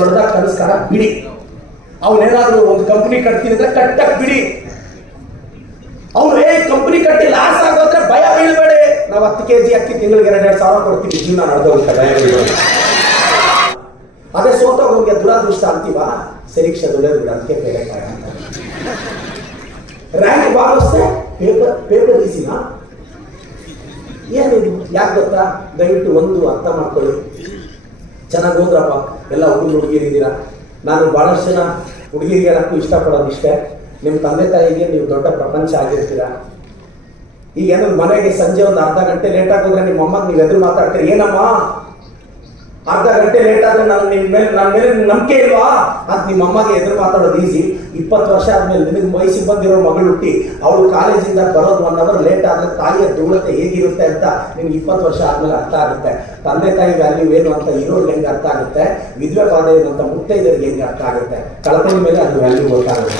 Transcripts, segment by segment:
ದೊಡ್ಡದಾಗಿ ಕನಸ್ಕಾರ ಬಿಡಿ. ಅವನೇನಾದ್ರೂ ಒಂದು ಕಂಪನಿ ಕಟ್ತಿದ್ರೆ ಕಟ್ಟಕ್ ಬಿಡಿ. ಅವ್ರು ಕಂಪನಿ ಕಟ್ಟಿ ಲಾಸ್ ಆಗೋದ್ರೆ ಭಯ ಬೀಳ್ಬೇಡಿ. ನಾವು 10 kg ಅಕ್ಕಿ ತಿಂಗಳಿಗೆ 2,000 ಕೊಡ್ತೀವಿ, ಜೀವನ ನಡೆದೋಗುತ್ತೆ, ಭಯ ಬೀಳ್ಬೇಡಿ. ಅದೇ ಸೋತೋಗೋರಿಗೆ ದುರಾದೃಷ್ಟ ಅಂತೀವ, ಸರೀಕ್ಷೆ ದುಡಿಯೋದು ಬಿಡ, ಅದಕ್ಕೆ ಫೇಲ್ ಅಂತ. ರ್ಯಾಂಕ್ ಬಾರಿಸ್ತೆ ಪೇಪರ್ ಈಸಿನಾ? ಏನಿದು? ಯಾಕೆ ಗೊತ್ತಾ? ದಯವಿಟ್ಟು ಒಂದು ಅರ್ಥ ಮಾಡ್ಕೊಳ್ಳಿ. ಚೆನ್ನಾಗಿ ಹೋದ್ರಪ್ಪ ಎಲ್ಲ ಹುಡುಗಿರಿದ್ದೀರಾ. ನಾನು ಬಹಳಷ್ಟು ಜನ ಹುಡುಗಿರಿಗೆ ಹೇಳಕ್ಕೂ ಇಷ್ಟಪಡೋದು ಇಷ್ಟೇ, ನಿಮ್ಮ ತಂದೆ ತಾಯಿಗೆ ನೀವು ದೊಡ್ಡ ಪ್ರಪಂಚ ಆಗಿರ್ತೀರಾ. ಈಗ ಏನಾದ್ರು ಮನೆಗೆ ಸಂಜೆ ಒಂದು ಅರ್ಧ ಗಂಟೆ ಲೇಟ್ ಆಗೋದ್ರೆ ನಿಮ್ಮ ಅಮ್ಮಗೆ ನೀವು ಎದುರು ಮಾತಾಡ್ತೀರಿ, ಏನಮ್ಮ ಅರ್ಧ ಗಂಟೆ ಲೇಟ್ ಆದ್ರೆ ನನ್ನ ಮೇಲೆ ನಂಬಿಕೆ ಇಲ್ವಾ ಅಂತ ನಿಮ್ಮ ಅಮ್ಮಗೆ ಎದುರು ಮಾತಾಡೋದು ಈಸಿ. 20 ವರ್ಷ ಆದ್ಮೇಲೆ ನಿನಗೆ ವಯಸ್ಸಿಗೆ ಬಂದಿರೋ ಮಗಳು ಹುಟ್ಟಿ ಅವಳು ಕಾಲೇಜಿಂದ ಬರೋದು 1 hour ಲೇಟ್ ಆದ್ರೆ ತಾಯಿಯ ದುಗುಡತೆ ಹೇಗಿರುತ್ತೆ ಅಂತ ನಿಮ್ಗೆ 20 ವರ್ಷ ಆದ್ಮೇಲೆ ಅರ್ಥ ಆಗುತ್ತೆ. ತಂದೆ ತಾಯಿ ವ್ಯಾಲ್ಯೂ ಏನು ಅಂತ ಇರೋರ್ಗೆ ಹೆಂಗೆ ಅರ್ಥ ಆಗುತ್ತೆ, ವಿಧವೆ ಬಾಧೆ ಏನು ಅಂತ ಮುತ್ತೈದರಿಗೆ ಹೆಂಗೆ ಅರ್ಥ ಆಗುತ್ತೆ, ಕಳಪೆ ಮೇಲೆ ಅದು ವ್ಯಾಲ್ಯೂ ಗೊತ್ತಾಗುತ್ತೆ.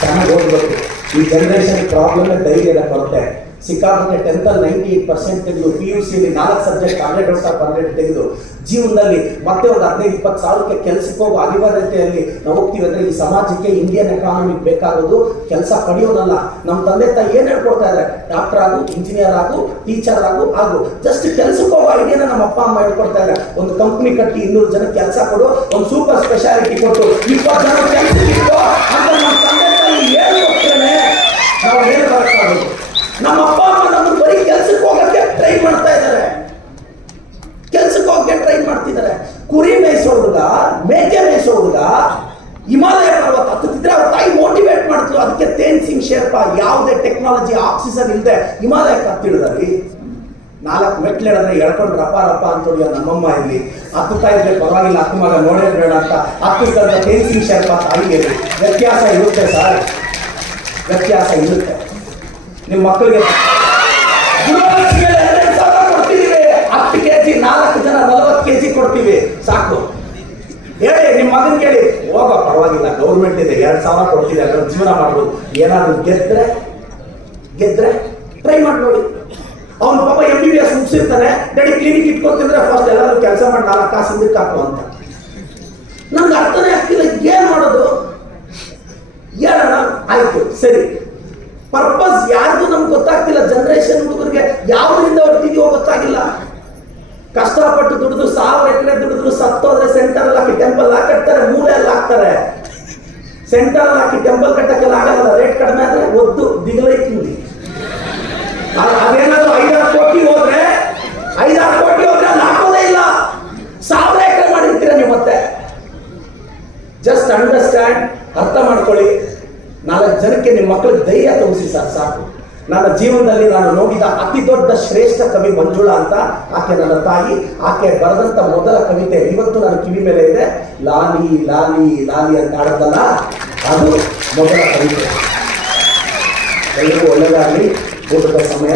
ಚೆನ್ನಾಗಿ ಓದ್ಬೇಕು. ಈ ಜನರೇಷನ್ ಪ್ರಾಬ್ಲಮ್ ಧೈರ್ಯದ ಕೊರತೆ. ಸಿಕ್ಕಾಪಟ್ಟೆ 10th 98% ತೆಗೆದು PUC 4 ಸಬ್ಜೆಕ್ಟ್ 100 ತೆಗೆದು ಜೀವನದಲ್ಲಿ ಮತ್ತೆ ಒಂದು 15-20 ಸಾವಿರಕ್ಕೆ ಕೆಲಸಕ್ಕೆ ಹೋಗೋ ಅನಿವಾರ್ಯತೆಯಲ್ಲಿ ನಾವು ಹೋಗ್ತೀವಿ ಅಂದ್ರೆ ಈ ಸಮಾಜಕ್ಕೆ ಇಂಡಿಯನ್ ಎಕಾನಮಿಗೆ ಬೇಕಾಗೋದು ಕೆಲಸ ಪಡೆಯೋದಲ್ಲ. ನಮ್ಮ ತಂದೆ ತಾಯಿ ಏನ್ ಹೇಳ್ಕೊಡ್ತಾ ಇದ್ದಾರೆ, ಡಾಕ್ಟರ್ ಆಗು, ಇಂಜಿನಿಯರ್ ಆಗು, ಟೀಚರ್ ಆಗು ಜಸ್ಟ್ ಕೆಲಸಕ್ಕೆ ಹೋಗೋ ಐಡಿಯಾನ ನಮ್ಮ ಅಪ್ಪ ಅಮ್ಮ ಹೇಳ್ಕೊಡ್ತಾ ಇದ್ದಾರೆ. ಒಂದು ಕಂಪ್ನಿ ಕಟ್ಟಿ 200 ಜನಕ್ಕೆ ಕೆಲಸ ಕೊಡು, ಒಂದು ಸೂಪರ್ ಸ್ಪೆಷಾಲಿಟಿ ಕೊಟ್ಟು 20 ಜನ ಕೆಲಸಕ್ಕೆ ಇಟ್ಟು ಅಂತ ನಮ್ಮ ತಂದೆ ತಾಯಿ ಹೇಳ್ಕೊಡ್ತೇನೆ. ನಾವು ಏನು ಬರಕ್ಕಾಗೋದು? ನಮ್ಮ ಅಪ್ಪ ಅಮ್ಮ ನಮ್ಮನ್ನು ಬರೀ ಕೆಲ್ಸಕ್ಕೆ ಹೋಗಕ್ಕೆ ಟ್ರೈ ಮಾಡ್ತಾ ಇದ್ದಾರೆ, ಕೆಲ್ಸಕ್ಕೆ ಹೋಗಕ್ಕೆ ಟ್ರೈ ಮಾಡ್ತಿದ್ದಾರೆ. ಕುರಿ ಮೇಯಿಸೋ ಹುಡುಗ, ಮೇಕೆ ಮೇಯಿಸೋ ಹುಡುಗ ಹಿಮಾಲಯ ಪರ್ವತ ಹತ್ತುತ್ತಿದ್ರೆ ಅವ್ರ ತಾಯಿ ಮೋಟಿವೇಟ್ ಮಾಡ್ತಿದ್ರು. ಅದಕ್ಕೆ ತೇನ್ ಸಿಂಗ್ ಶೇರ್ಪಾ ಯಾವುದೇ ಟೆಕ್ನಾಲಜಿ ಆಕ್ಸಿಜನ್ ಇಲ್ಲದೆ ಹಿಮಾಲಯಕ್ಕೆ ಹತ್ತಿಡಿದ್ರಿ. 4 ಮೆಟ್ಲು ಹೇಳಿದ್ರೆ ಎಳ್ಕೊಂಡು ರಪ್ಪ ಅಂತೋಡಿ ನಮ್ಮಮ್ಮ ಇಲ್ಲಿ ಹತ್ತುತ್ತಾ ಇದ್ರೆ ಪರವಾಗಿಲ್ಲ, ಹತ್ತು ಮಗ ನೋಡೇ ಬೇಡ ಅಂತ ಹತ್ತಿಸ್ಕೊಂಡ ತೇನ್ ಸಿಂಗ್ ಶೇರ್ಪಾ ತಾಯಿಗೆ ವ್ಯತ್ಯಾಸ ಇರುತ್ತೆ ಸರ್, ವ್ಯತ್ಯಾಸ ಇರುತ್ತೆ. ನಿಮ್ಮ ಮಕ್ಕಳಿಗೆ 2,000 ಕೊಡ್ತಿದ್ದೀವಿ, 10 kg 4 ಜನ 40 kg ಕೊಡ್ತೀವಿ, ಸಾಕು. ಹೇಳಿ ನಿಮ್ಮ ಮಗನ್ ಕೇಳಿ, ಹೋಗ ಪರವಾಗಿಲ್ಲ ಗೌರ್ಮೆಂಟ್ ಇದೆ 2,000 ಕೊಡ್ತೀವಿ, ಅದರ ಜೀವನ ಮಾಡ್ಬೋದು. ಏನಾದ್ರು ಗೆದ್ರೆ ಟ್ರೈ ಮಾಡಿ ನೋಡಿ. ಅವನು ಪಾಪ MBBS ಮುಗಿಸಿರ್ತಾನೆ, ಡ್ಯಾಡಿ ಕ್ಲಿನಿಕ್ ಇಟ್ಕೊತಿದ್ರೆ ಫಸ್ಟ್ ಎಲ್ಲಾದ್ರೂ ಕೆಲಸ ಮಾಡಿ 4 ಕಾಸು ಹಿಂದಕ್ಕೆ ಹಾಕು ಅಂತ. ನನ್ಗೆ ಅರ್ಥನೇ ಆಗ್ತಿಲ್ಲ, ಏನ್ ಮಾಡೋದು? ಹೇಳೋಣ, ಆಯ್ತು ಸರಿ. ಪರ್ಪಸ್ ಯಾರಿಗೂ ನಮ್ಗೆ ಗೊತ್ತಾಗ್ತಿಲ್ಲ. ಜನರೇಷನ್ ಹುಡುಗರಿಗೆ ಯಾವ್ದ್ರಿಂದ ಹೊರ್ತಿದೀವೋ ಗೊತ್ತಾಗಿಲ್ಲ. ಕಷ್ಟಪಟ್ಟು ದುಡಿದು 1000 ಎಕರೆ ದುಡಿದ್ರು ಸತ್ತೋದ್ರೆ ಸೆಂಟರ್ ಹಾಕಿ ಟೆಂಪಲ್ ಹಾಕಿರ್ತಾರೆ, ಮೂಲೆಯಲ್ಲಿ ಹಾಕ್ತಾರೆ. ಸೆಂಟರ್ ಹಾಕಿ ಟೆಂಪಲ್ ಕಟ್ಟಕ್ಕೆಲ್ಲ ಆಗಲ್ಲ, ರೇಟ್ ಕಡಿಮೆ ಆದ್ರೆ ಒದ್ದು ದಿಗಲೈತಿ. ಅದೇನಾದ್ರು 5-6 ಕೋಟಿ ಹೋದ್ರೆ ಅಲ್ಲಿ ಹಾಕೋದೇ ಇಲ್ಲ. 1000 ಎಕರೆ ಮಾಡಿರ್ತೀರ ನೀವು. ಮತ್ತೆ ಜಸ್ಟ್ ಅಂಡರ್ಸ್ಟ್ಯಾಂಡ್, ಅರ್ಥ ಮಾಡ್ಕೊಳ್ಳಿ. 4 ಜನಕ್ಕೆ ನಿಮ್ಮ ಮಕ್ಕಳಿಗೆ ಧೈರ್ಯ ತೋರಿಸಿ ಸರ್, ಸಾಕು. ನನ್ನ ಜೀವನದಲ್ಲಿ ನಾನು ನೋಡಿದ ಅತಿ ದೊಡ್ಡ ಶ್ರೇಷ್ಠ ಕವಿ ಮಂಜುಳಾ ಅಂತ, ಆಕೆ ನನ್ನ ತಾಯಿ. ಆಕೆ ಬರೆದಂತ ಮೊದಲ ಕವಿತೆ ಇವತ್ತು ನನ್ನ ಕಿವಿ ಮೇಲೆ ಇದೆ. ಲಾಲಿ ಲಾಲಿ ಲಾಲಿ ಅಂತ ಆಡದಲ್ಲ, ಅದು ಮೊದಲ ಕವಿತೆ. ಎಲ್ಲರಿಗೂ ಒಳ್ಳೆಯದಾಗಲಿ. ಊಟದ ಸಮಯ.